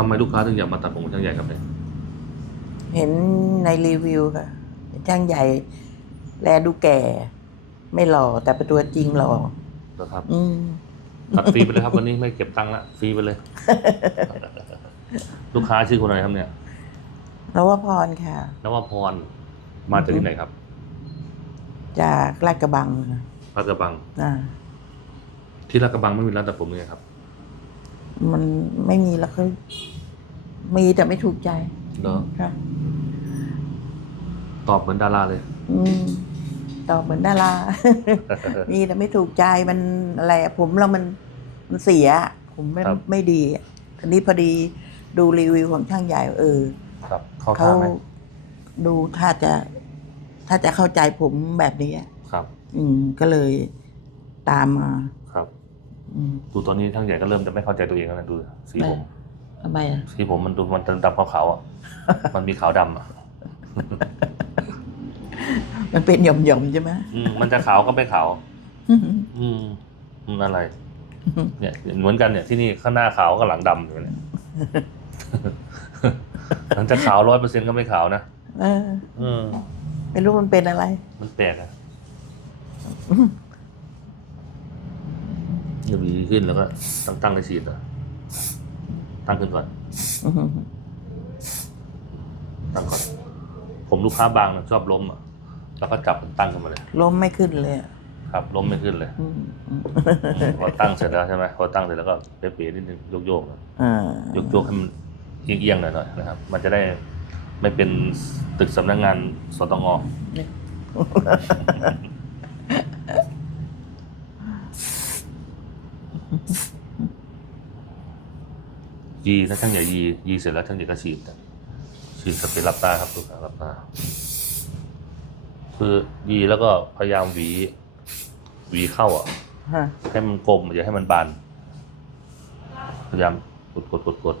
ทำไมลูกค้าถึงอยากมาตัดผมกับช่างใหญ่ครับเนี่ยเห็นในรีวิวค่ะช่างใหญ่แลดูแก่ ไม่หล่อแต่เป็นตัวจริงหล่อนะครับอืม ตัดฟรีไปเลยครับวันนี้ไม่เก็บตังค์ละฟรีไปเลย ลูกค้าชื่อคนอะไรครับเนี่ยนวพรค่ะ นวพรมาจากที่ไหนครับจากลาดกระบังค่ะลาดกระบัง อ่า ที่ลาดกระบังไม่มีร้านตัดผมเลยครับ มันไม่มีแล้วก็ มีแต่ไม่ถูกใจเนาะค่ะตอบเหมือนดาราเลย อืมตอบเหมือนดารา มีแต่ไม่ถูกใจมันอะไรอะผมเรามันมันเสีย ผมไม่ครับ ไม่ดีอะทีนี้พอดีดูรีวิวของช่างใหญ่เออ ครับเข้าเขาท่าไหมดูถ้าจะถ้าจะเข้าใจผมแบบนี้อะครับ อืม ก็เลยตามมา ครับ อืม ดูตอนนี้ช่างใหญ่ก็เริ่มจะไม่เข้าใจตัวเองแล้วนะดูสีผม ทำไมอะสีผมมันดูมันดำๆขาวๆอะ มันมีขาวดำอะ มันเป็นหย่อมหย่อมๆใช่ไหมอืมมันจะขาวก็ไม่ขาว อืมอืมอะไร เนี่ยเหมือนกันเนี่ยที่นี่ข้างหน้าขาวก็หลังดำอยู่เนี่ยมันจะขาวร้อยเปอร์เซ็นก็ไม่ขาวนะเออ อืมไม่รู้มันเป็นอะไร มันแปลกอะจะหวีขึ้นแล้วก็ตั้งตั้งในสีดอะ ตั้งขึ้นก่อนตั้งก่อน ผมลูกค้าบางอะชอบล้มอะแล้วก็จับมันตั้งขึ้นมาเลยล้มไม่ขึ้นเลยอะครับ ล้มไม่ขึ้นเลยอืมอืมอืมพอตั้งเสร็จแล้วใช่ไหมพอตั้งเสร็จแล้วก็เป๋ๆนิดนึงโยกๆหน่อยอ่าโยกๆให้มันเอียงๆหน่อยๆนะครับ มันจะได้ไม่เป็นตึกสำนักงานสตง ยีถ้าช่างใหญ่ยียีเสร็จแล้วช่างใหญ่ก็ฉีดฉีดสเปรย์หลับตาครับลูกค้าหลับตาคือยีแล้วก็พยายามหวี หวีเข้าอะฮะให้มันกลมอย่าให้มันบาน พยายามกดกดกดกด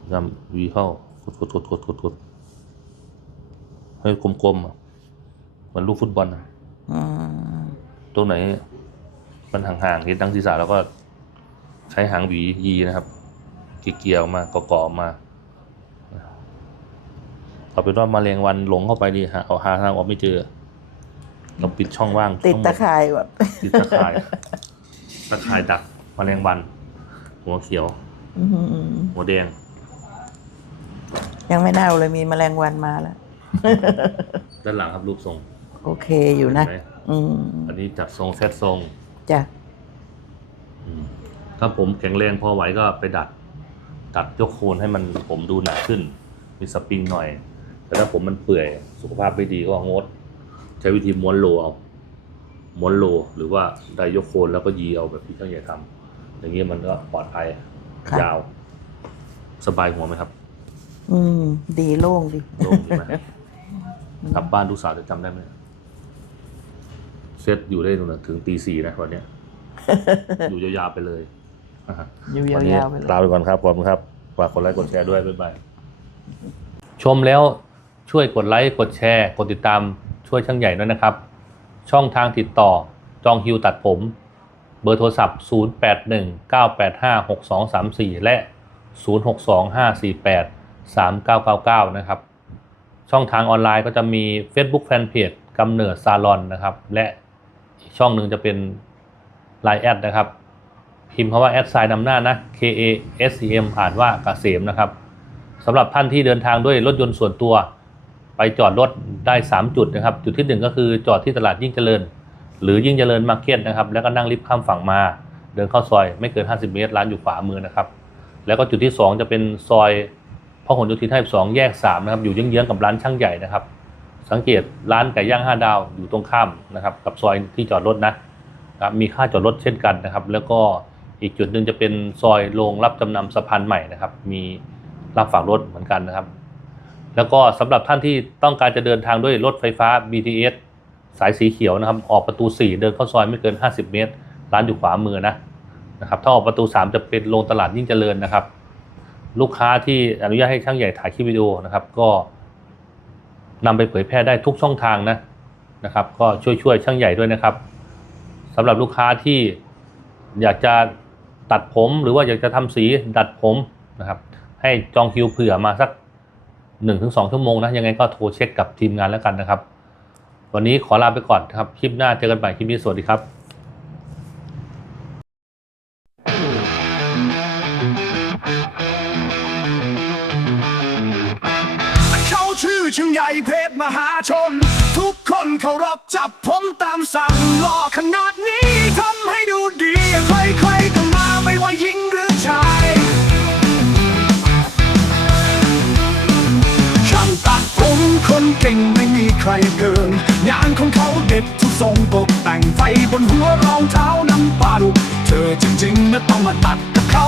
พยายามหวีเข้ากดกดกดกดกดกดให้กลมๆอะเหมือนลูกฟุตบอลอะอืมตรงไหน มันห่างๆเห็นดังศีรษะแล้วก็ ใช้หางหวียีนะครับ เกี่ยวๆออกมาก่อๆออกมาเอาเป็นว่าแมาเรียงวันหลงเข้าไปดีฮะเอาหาทางออกไม่เจอเราปิดช่องว่างติดทั้งหมตะข่ายแบบติดตะข่ายตะข่ายดักแมลงวัน หัวเขียวอื้อหือหัวแดง ยังไม่เน่าเลยมีแมลงวันมาแล้ว ด้านหลังครับรูปทรง โอเคอยู่นะเห็ไหมอืมอันนี้จัดทรงเซตทรง จ้ะอืม ถ้าผมแข็งแรงพอไหวก็ไปดัดดัดยกโคนให้มันผมดูหนาขึ้น มีสปริงหน่อย แต่ถ้าผมมันเปื่อยสุขภาพไม่ดีก็งด ใช้วิธีม้วนโลเอาม้วนโลหรือว่าได้ยกโคนแล้วก็ยีเอาแบบที่ช่างใหญ่ทำอย่างเงี้ยมันก็ปลอดภัยครับยาว สบายหัวไหมครับอืม ดีโล่งดี โล่งใช่ไหม กลับบ้านลูกสาวจะจำได้ไหมเซตอยู่ได้นู่นนะถึงตีสี่นะวันเนี้ย อยู่ยาวๆไปเลย อยู่วันนี้ยาวๆไปเลยลาไปก่อนครับขอบคุณครับฝากกดไลค์กดแชร์ด้วยบ๊ายบายชมแล้วช่วยกดไลค์กดแชร์กดติดตามช่วยช่างใหญ่ด้วยนะครับ ช่องทางติดต่อจองฮิวตัดผม เบอร์โทรศัพท์ 0819856234 และ 0625483999 นะครับ ช่องทางออนไลน์ก็จะมี Facebook Fanpage กำเนิดซาลอนนะครับ และอีกช่องหนึ่งจะเป็น Line แอดนะครับ พิมพ์คำว่าแอดไซน์นำหน้านะ K A S E M อ่านว่ากเกษมนะครับสำหรับท่านที่เดินทางด้วยรถยนต์ส่วนตัว ไปจอดรถได้ 3 จุดนะครับ จุดที่ 1 ก็คือจอดที่ตลาดยิ่งเจริญ หรือยิ่งเจริญมาร์เก็ตนะครับ แล้วก็นั่งลิฟต์ข้ามฝั่งมา เดินเข้าซอยไม่เกิน 50 เมตร ร้านอยู่ขวามือนะครับ แล้วก็จุดที่ 2 จะเป็นซอยพหลโยธิน52แยก3นะครับ อยู่เยื้องๆกับร้านช่างใหญ่นะครับ สังเกตร้านไก่ย่าง5ดาวอยู่ตรงข้ามนะครับ กับซอยที่จอดรถนะครับ มีค่าจอดรถเช่นกันนะครับ แล้วก็ อีกจุดหนึ่งจะเป็นซอยโรงรับจำนำสะพานใหม่นะครับ มีรับฝากรถเหมือนกันนะครับ แล้วก็สำหรับท่านที่ต้องการจะเดินทางด้วยรถไฟฟ้า BTS สายสีเขียวนะครับ ออกประตู 4 เดินเข้าซอยไม่เกิน 50 เมตร ร้านอยู่ขวามือนะนะครับถ้าออกประตู 3 จะเป็นโรงตลาดยิ่งเจริญนะครับ ลูกค้าที่อนุญาตให้ช่างใหญ่ถ่ายคลิปวิดีโอนะครับ ก็นำไปเผยแพร่ได้ทุกช่องทางนะนะครับ ก็ช่วยช่วยช่างใหญ่ด้วยนะครับสำหรับลูกค้าที่อยากจะ ตัดผมหรือว่าอยากจะทำสีดัดผมนะครับ ให้จองคิวเผื่อมาสักหนึ่งถึงสองชั่วโมงนะยังไงก็โทรเช็คกับทีมงานแล้วกันนะครับ วันนี้ขอลาไปก่อนครับคลิปหน้าเจอกันใหม่คลิปนี้สวัสดีครับเขาชื่อชิงใหญ่เพชรมหาชน ทุกคนเคารพจับผมตามสั่งหล่อขนาดนี้ทำให้ดู ใครเกิน งานของเขาเด็ดทุกทรงตกแต่งไฟบนหัวรองเท้าน้ำปลาดุเธอจริงๆนะต้องมาตัดกับเขา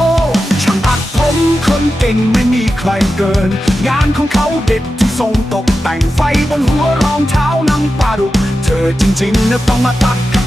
ช่างตัดผมคนเก่งไม่มีใครเกิน งานของเขาเด็ดทุกทรงตกแต่งไฟบนหัวรองเท้าน้ำปลาดุเธอจริงๆนะต้องมาตัดกับ